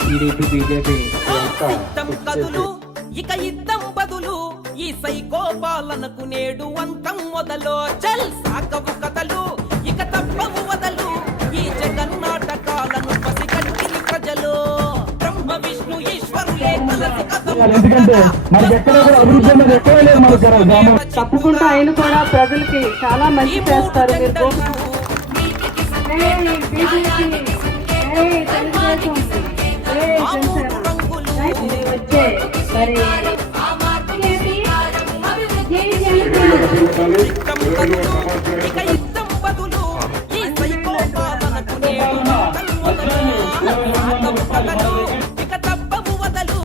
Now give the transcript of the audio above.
TDP BJP సిద్ధం కదులు ఇక యుద్ధం బదులు ఈ సైకో పాలనకు నేడు అంతం మొదలు. చల్ సాకవు కథలు ఎందుకంటే మనకి ఎక్కడ కూడా అభివృద్ధి అనేది ఎక్కడ లేదు మనకు గ్రామం తప్పకుండా ఆయన కూడా ప్రజలకి చాలా మంచి చేస్తారు మీరు వచ్చే మరి ఈ సైకో పాలనకు నేడు